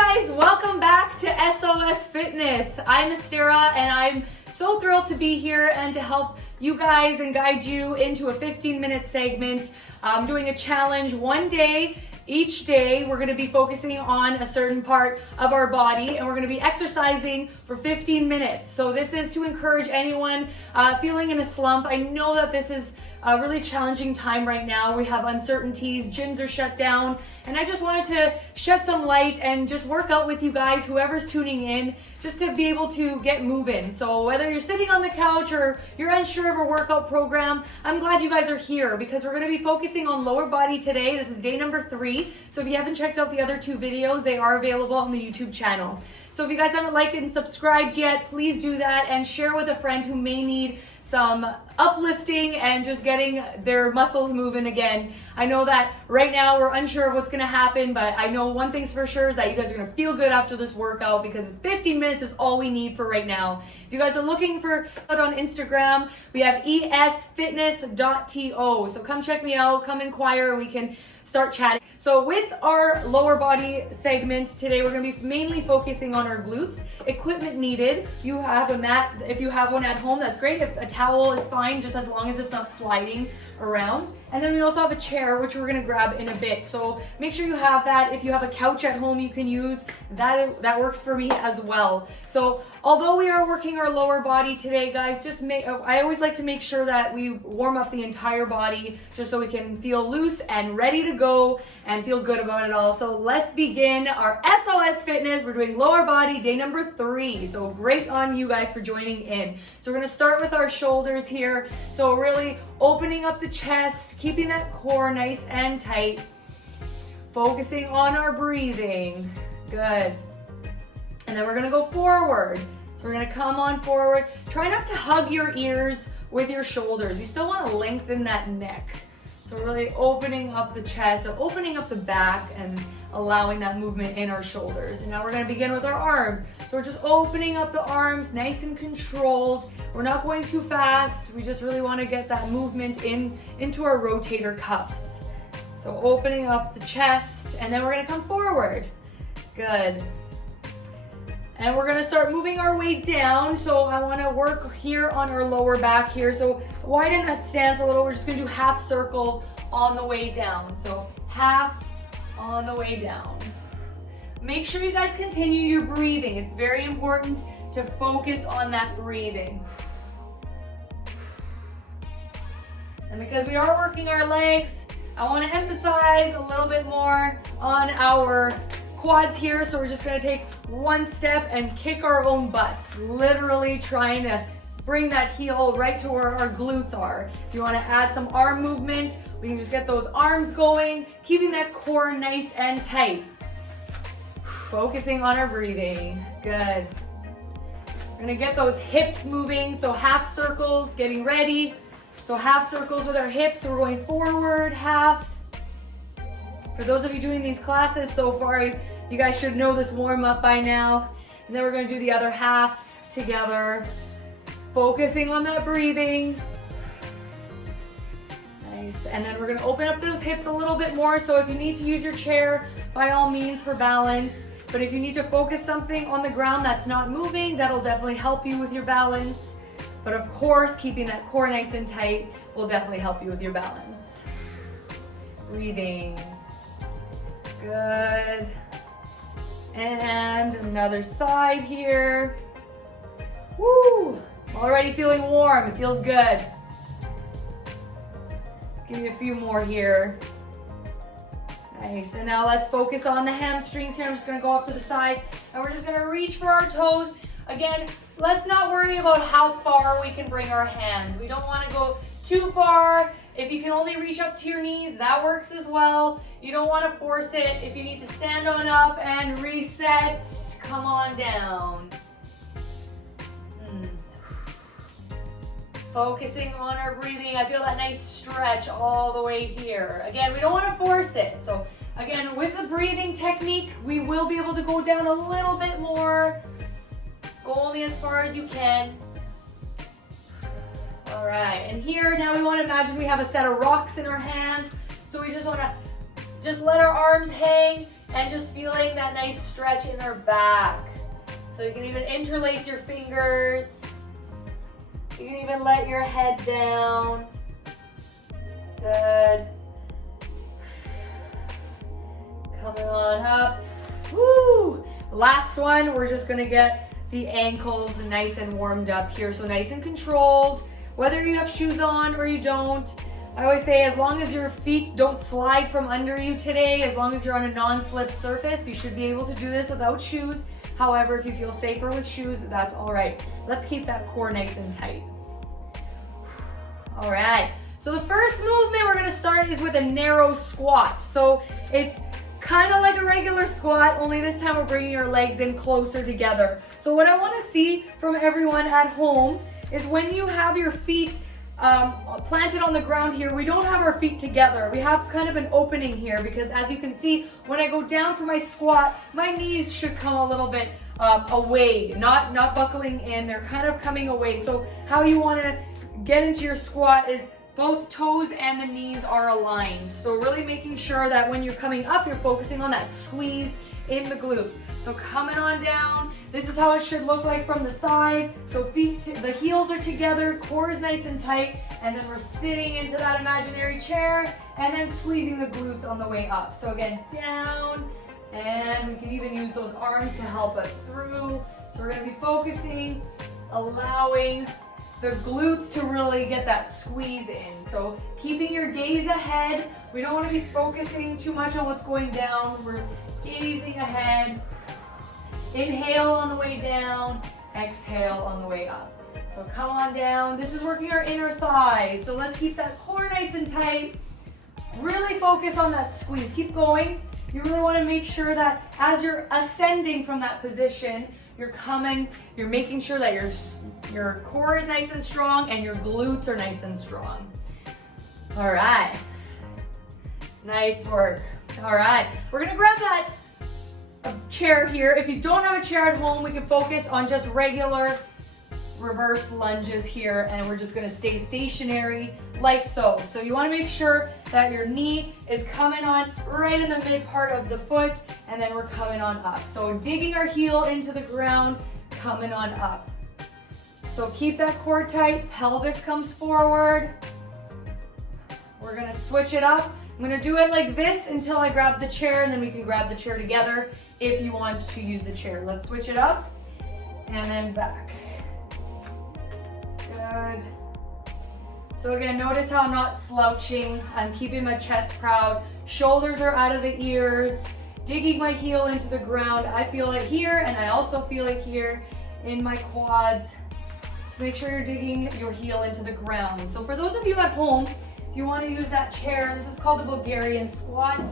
guys, welcome back to SOS Fitness. I'm Estera and I'm so thrilled to be here and to help you guys and guide you into a 15-minute segment. I'm doing a challenge one day. Each day we're going to be focusing on a certain part of our body and we're going to be exercising for 15 minutes. So this is to encourage anyone feeling in a slump. I know that this is a really challenging time right now. We have uncertainties, gyms are shut down, and I just wanted to shed some light and just work out with you guys, whoever's tuning in, just to be able to get moving. So whether you're sitting on the couch or you're unsure of a workout program, I'm glad you guys are here because we're going to be focusing on lower body today. This is day number 3. So if you haven't checked out the other 2 videos, they are available on the YouTube channel. So if you guys haven't liked and subscribed yet, please do that and share with a friend who may need some uplifting and just getting their muscles moving again. I know that right now we're unsure of what's going to happen, but I know one thing's for sure is that you guys are going to feel good after this workout because it's 15 minutes is all we need for right now. If you guys are looking for it on Instagram, we have esfitness.to. So come check me out, come inquire, and we can start chatting. So with our lower body segment today, we're going to be mainly focusing on our glutes. Equipment needed. You have a mat. If you have one at home, that's great. If a towel is fine, just as long as it's not sliding around. And then we also have a chair, which we're going to grab in a bit. So make sure you have that. If you have a couch at home, you can use that. That works for me as well. So although we are working our lower body today, guys, I always like to make sure that we warm up the entire body just so we can feel loose and ready to go and feel good about it all. So let's begin our SOS Fitness. We're doing lower body day number 3. So great on you guys for joining in. So we're going to start with our shoulders here. So really opening up the chest, keeping that core nice and tight, focusing on our breathing. Good. And then we're going to go forward. So we're going to come on forward. Try not to hug your ears with your shoulders. You still want to lengthen that neck. So really opening up the chest, so opening up the back and allowing that movement in our shoulders. And now we're going to begin with our arms. So we're just opening up the arms nice and controlled. We're not going too fast. We just really want to get that movement into our rotator cuffs. So opening up the chest, and then we're going to come forward. Good. And we're gonna start moving our way down. So I wanna work here on our lower back here. So widen that stance a little. We're just gonna do half circles on the way down. So half on the way down. Make sure you guys continue your breathing. It's very important to focus on that breathing. And because we are working our legs, I wanna emphasize a little bit more on our quads here. So we're just going to take one step and kick our own butts, literally trying to bring that heel right to where our glutes are. If you want to add some arm movement, we can just get those arms going, keeping that core nice and tight. Focusing on our breathing. Good. We're going to get those hips moving. So half circles, getting ready. So half circles with our hips. So we're going forward, half. For those of you doing these classes so far, you guys should know this warm up by now. And then we're going to do the other half together. Focusing on that breathing. Nice. And then we're going to open up those hips a little bit more. So if you need to use your chair, by all means for balance. But if you need to focus something on the ground that's not moving, that'll definitely help you with your balance. But of course, keeping that core nice and tight will definitely help you with your balance. Breathing. Good. And another side here. Woo! Already feeling warm. It feels good. Give you a few more here. Nice. And now let's focus on the hamstrings here. I'm just going to go off to the side and we're just going to reach for our toes. Again, let's not worry about how far we can bring our hands. We don't want to go too far. If you can only reach up to your knees, that works as well. You don't want to force it. If you need to stand on up and reset, come on down. Focusing on our breathing. I feel that nice stretch all the way here. Again, we don't want to force it. So again, with the breathing technique, we will be able to go down a little bit more. Go only as far as you can. All right, and here now we want to imagine we have a set of rocks in our hands. So we just want to let our arms hang, and just feeling that nice stretch in our back. So you can even interlace your fingers. You can even let your head down. Good. Coming on up. Woo! Last one, we're just gonna get the ankles nice and warmed up here. So nice and controlled, whether you have shoes on or you don't. I always say as long as your feet don't slide from under you today, as long as you're on a non-slip surface, you should be able to do this without shoes. However, if you feel safer with shoes, that's all right. Let's keep that core nice and tight. All right, so the first movement we're gonna start is with a narrow squat. So it's kind of like a regular squat, only this time we're bringing our legs in closer together. So what I wanna see from everyone at home is when you have your feet planted on the ground here, we don't have our feet together. We have kind of an opening here because as you can see, when I go down for my squat, my knees should come a little bit away, not buckling in, they're kind of coming away. So how you wanna get into your squat is both toes and the knees are aligned. So really making sure that when you're coming up, you're focusing on that squeeze in the glute. So coming on down, this is how it should look like from the side. So the heels are together, core is nice and tight, and then we're sitting into that imaginary chair and then squeezing the glutes on the way up. So again, down, and we can even use those arms to help us through. So we're gonna be focusing, allowing the glutes to really get that squeeze in. So keeping your gaze ahead. We don't want to be focusing too much on what's going down. We're gazing ahead. Inhale on the way down, exhale on the way up. So come on down. This is working our inner thighs. So let's keep that core nice and tight. Really focus on that squeeze. Keep going. You really want to make sure that as you're ascending from that position, you're making sure that your core is nice and strong and your glutes are nice and strong. All right. Nice work. All right. We're going to grab that chair here. If you don't have a chair at home, we can focus on just regular reverse lunges here, and we're just going to stay stationary like so. So you want to make sure that your knee is coming on right in the mid part of the foot, and then we're coming on up. So digging our heel into the ground, coming on up. So keep that core tight, pelvis comes forward. We're going to switch it up. I'm going to do it like this until I grab the chair, and then we can grab the chair together if you want to use the chair. Let's switch it up and then back. Good. So again, notice how I'm not slouching. I'm keeping my chest proud. Shoulders are out of the ears. Digging my heel into the ground. I feel it here, and I also feel it here in my quads. Just make sure you're digging your heel into the ground. So for those of you at home, if you want to use that chair, this is called the Bulgarian squat.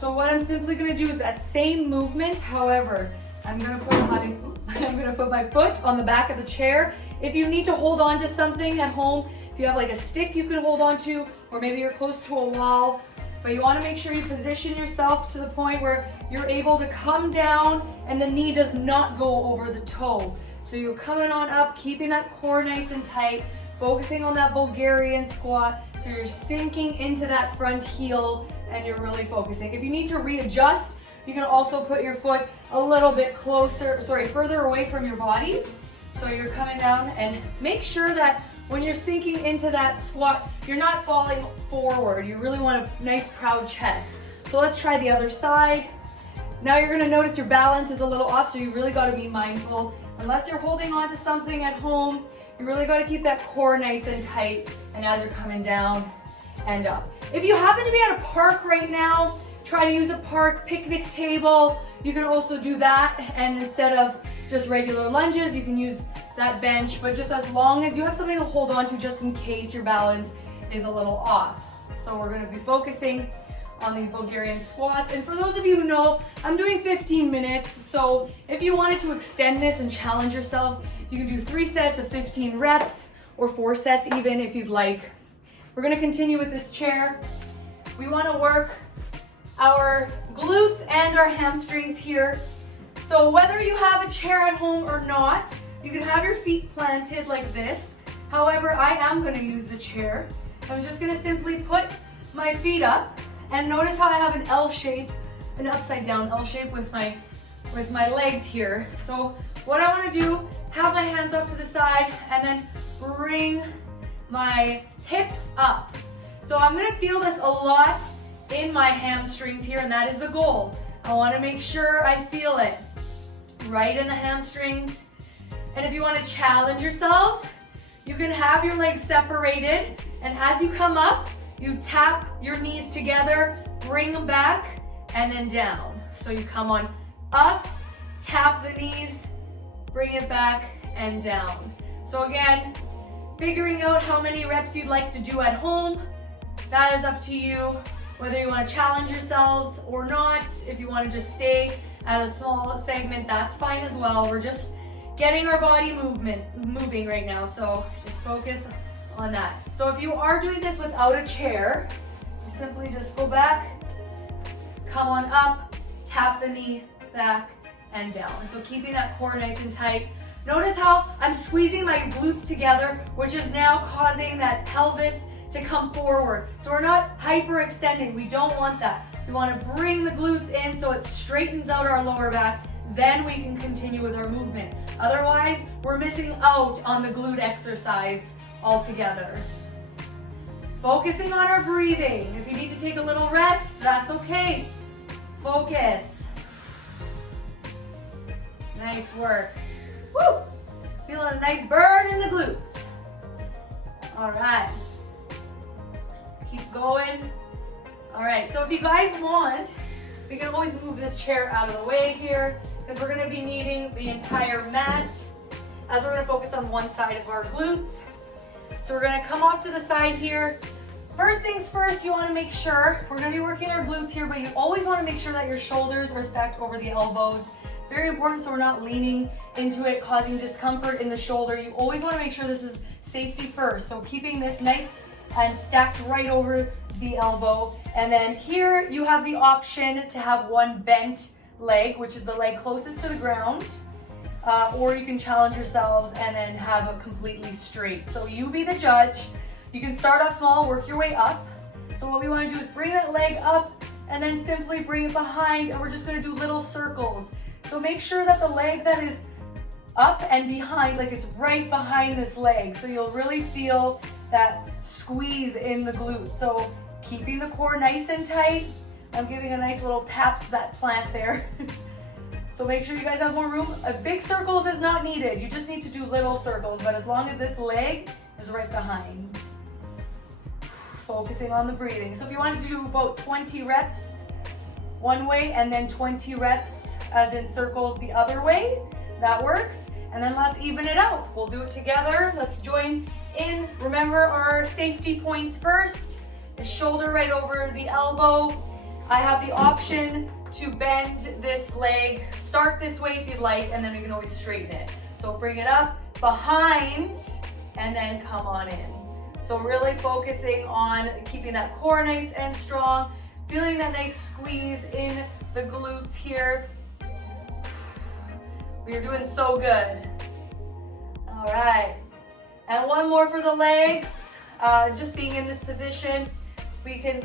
So what I'm simply going to do is that same movement. However, I'm going to put my foot on the back of the chair. If you need to hold on to something at home, if you have like a stick you can hold on to, or maybe you're close to a wall, but you want to make sure you position yourself to the point where you're able to come down and the knee does not go over the toe. So you're coming on up, keeping that core nice and tight, focusing on that Bulgarian squat. So you're sinking into that front heel and you're really focusing. If you need to readjust, you can also put your foot a little bit further away from your body. So you're coming down, and make sure that when you're sinking into that squat, you're not falling forward. You really want a nice proud chest. So let's try the other side. Now you're gonna notice your balance is a little off, so you really gotta be mindful. Unless you're holding on to something at home, you really gotta keep that core nice and tight, and as you're coming down and up. If you happen to be at a park right now, try to use a park picnic table. You can also do that, and instead of just regular lunges, you can use that bench, but just as long as you have something to hold on to just in case your balance is a little off. So we're gonna be focusing on these Bulgarian squats. And for those of you who know, I'm doing 15 minutes. So if you wanted to extend this and challenge yourselves, you can do 3 sets of 15 reps or 4 sets even if you'd like. We're gonna continue with this chair. We wanna work our glutes and our hamstrings here. So whether you have a chair at home or not, you can have your feet planted like this. However, I am going to use the chair. I'm just going to simply put my feet up, and notice how I have an L shape an upside down L shape with my legs here. So what I want to do, have my hands off to the side and then bring my hips up. So I'm going to feel this a lot in my hamstrings here, and that is the goal. I want to make sure I feel it right in the hamstrings. And if you want to challenge yourselves, you can have your legs separated, and as you come up, you tap your knees together, bring them back, and then down. So you come on up, tap the knees, bring it back, and down. So again, figuring out how many reps you'd like to do at home, that is up to you. Whether you want to challenge yourselves or not, if you want to just stay at a small segment, that's fine as well. We're just getting our body moving right now, so just focus on that. So if you are doing this without a chair, you simply just go back, come on up, tap the knee, back, and down. So keeping that core nice and tight. Notice how I'm squeezing my glutes together, which is now causing that pelvis to come forward. So we're not hyperextending. We don't want that. We want to bring the glutes in so it straightens out our lower back. Then we can continue with our movement. Otherwise, we're missing out on the glute exercise altogether. Focusing on our breathing. If you need to take a little rest, that's okay. Focus. Nice work. Woo! Feeling a nice burn in the glutes. All right. Keep going. All right, so if you guys want, we can always move this chair out of the way here because we're gonna be needing the entire mat as we're gonna focus on one side of our glutes. So we're gonna come off to the side here. First things first, you wanna make sure, we're gonna be working our glutes here, but you always wanna make sure that your shoulders are stacked over the elbows. Very important so we're not leaning into it, causing discomfort in the shoulder. You always wanna make sure this is safety first. So keeping this nice and stacked right over the elbow. And then here you have the option to have one bent leg, which is the leg closest to the ground, or you can challenge yourselves and then have a completely straight. So you be the judge. You can start off small, work your way up. So what we want to do is bring that leg up and then simply bring it behind, and we're just going to do little circles. So make sure that the leg that is up and behind, like it's right behind this leg, so you'll really feel that squeeze in the glutes. So keeping the core nice and tight. I'm giving a nice little tap to that plant there. So make sure you guys have more room. Big circles is not needed. You just need to do little circles, but as long as this leg is right behind. Focusing on the breathing. So if you wanted to do about 20 reps one way and then 20 reps as in circles the other way, that works. And then let's even it out. We'll do it together. Let's join in. Remember our safety points first. The shoulder right over the elbow. I have the option to bend this leg. Start this way if you'd like, and then we can always straighten it. So bring it up, behind, and then come on in. So really focusing on keeping that core nice and strong, feeling that nice squeeze in the glutes here. We're doing so good. All right, and one more for the legs. Just being in this position, we can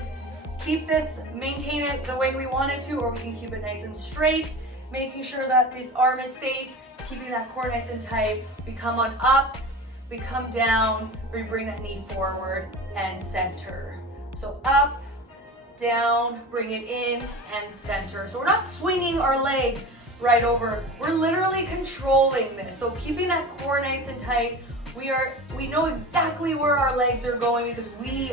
keep this, maintain it the way we want it to, or we can keep it nice and straight, making sure that this arm is safe, keeping that core nice and tight. We come on up, we come down, we bring that knee forward and center. So up, down, bring it in and center. So we're not swinging our leg right over. We're literally controlling this. So keeping that core nice and tight. We know exactly where our legs are going because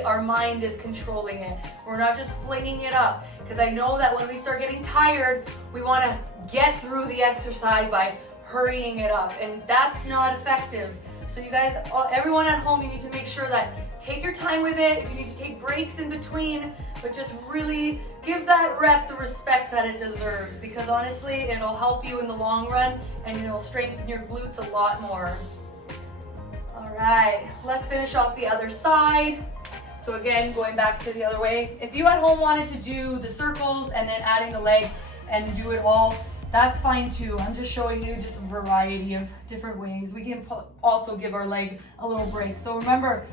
our mind is controlling it. We're not just flinging it up, because I know that when we start getting tired, we want to get through the exercise by hurrying it up, and that's not effective. So you guys, everyone at home, you need to make sure that take your time with it. If you need to take breaks in between, but just really give that rep the respect that it deserves, because honestly, it'll help you in the long run and it'll strengthen your glutes a lot more. All right, let's finish off the other side. So again, going back to the other way. If you at home wanted to do the circles and then adding the leg and do it all, that's fine too. I'm just showing you just a variety of different ways. We can also give our leg a little break. So remember,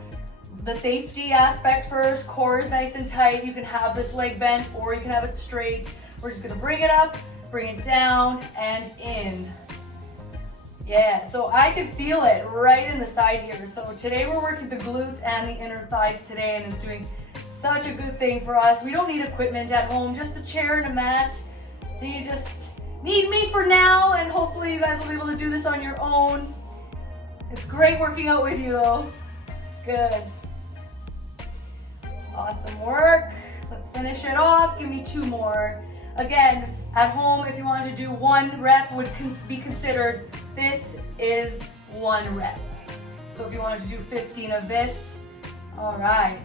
the safety aspect first, core is nice and tight. You can have this leg bent or you can have it straight. We're just gonna bring it up, bring it down, and in. Yeah, so I can feel it right in the side here. So today we're working the glutes and the inner thighs today, and it's doing such a good thing for us. We don't need equipment at home, just a chair and a mat. And you just need me for now, and hopefully you guys will be able to do this on your own. It's great working out with you though. Good. Awesome work. Let's finish it off. Give me 2 more. Again, at home, if you wanted to do 1 rep would be considered, this is 1 rep. So if you wanted to do 15 of this, all right.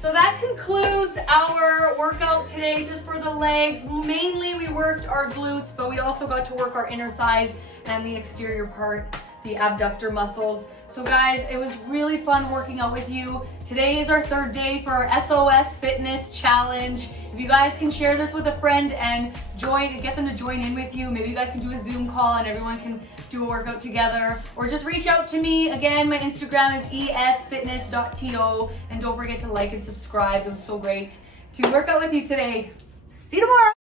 So that concludes our workout today, just for the legs. Mainly we worked our glutes, but we also got to work our inner thighs and the exterior part, the abductor muscles. So guys, it was really fun working out with you. Today is our 3rd day for our SOS Fitness Challenge. If you guys can share this with a friend and get them to join in with you, maybe you guys can do a Zoom call and everyone can do a workout together, or just reach out to me. Again, my Instagram is esfitness.to, and don't forget to like and subscribe. It was so great to work out with you today. See you tomorrow.